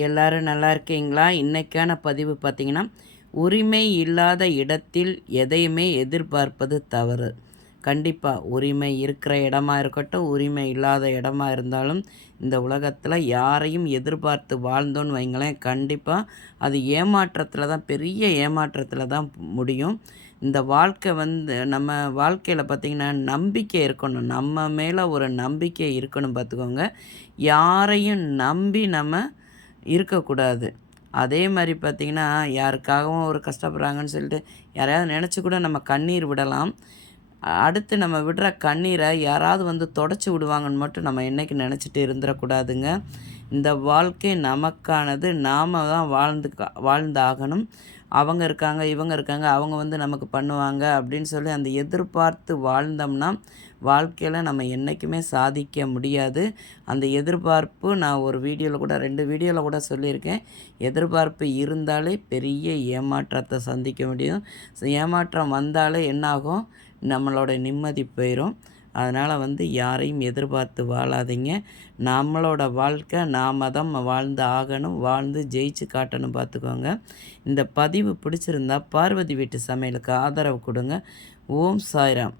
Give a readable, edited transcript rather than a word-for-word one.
எல்லாரும் நல்லா இருக்கீங்களா? இன்னைக்கான பதிவு பார்த்தீங்கன்னா, உரிமை இல்லாத இடத்தில் எதையுமே எதிர்பார்ப்பது தவறு. கண்டிப்பா உரிமை இருக்கிற இடமா இருக்கட்டும், உரிமை இல்லாத இடமா இருந்தாலும், இந்த உலகத்தில யாரையும் எதிர்பார்த்து வாழ்ந்தோன்னு வைங்களேன், கண்டிப்பா அது ஏமாற்றத்தில தான் பெரிய ஏமாற்றத்தில தான் முடியும். இந்த வாழ்க்கை நம்ம வாழ்க்கையில பார்த்தீங்கன்னா, நம்பிக்கை இருக்கணும். நம்ம மேல ஒரு நம்பிக்கை இருக்கணும் பார்த்துக்கோங்க. யாரையும் நம்பி நம்ம இருக்கக்கூடாது. அதே மாரி பார்த்தீங்கன்னா, யாருக்காகவும் ஒரு கஷ்டப்படுறாங்கன்னு சொல்லிட்டு, யாரையாவது நெனச்சு கூட நம்ம கண்ணீர் விடலாம். அடுத்து நம்ம விடுற கண்ணீர யாராவது தொடச்சு விடுவாங்கன்னு மட்டும் நம்ம என்னைக்கும் நெனச்சுட்டு இருந்துறக்கூடாதுங்க. இந்த வாழ்க்கை நமக்கானது. நாம தான் வாழ்ந்தாகணும். அவங்க இருக்காங்க, இவங்க இருக்காங்க, அவங்க நமக்கு பண்ணுவாங்க அப்படின்னு சொல்லி அந்த எதிர்பார்த்து வாழ்ந்தோம்னா, வாழ்க்கையில நம்ம என்னைக்குமே சாதிக்க முடியாது. அந்த எதிர்பார்ப்பு நான் ஒரு வீடியோல கூட 2 வீடியோல கூட சொல்லியிருக்கேன். எதிர்பார்ப்பு இருந்தாலே பெரிய ஏமாற்றத்த சந்திக்க முடியும். ஏமாற்றம் வந்தாலே என்னாகும்? நம்மளோட நிம்மதி போயிரும். அதனால் யாரையும் எதிர்பார்த்து வாழாதீங்க. நம்மளோட வாழ்க்கை நாம தான் வாழ்ந்து ஆகணும். வாழ்ந்து ஜெயிச்சு காட்டணும் பார்த்துக்கோங்க. இந்த பதிவு பிடிச்சிருந்தா பார்வதி வீட்டு சமையலுக்கு ஆதரவு கொடுங்க. ஓம் சாய்ராம்.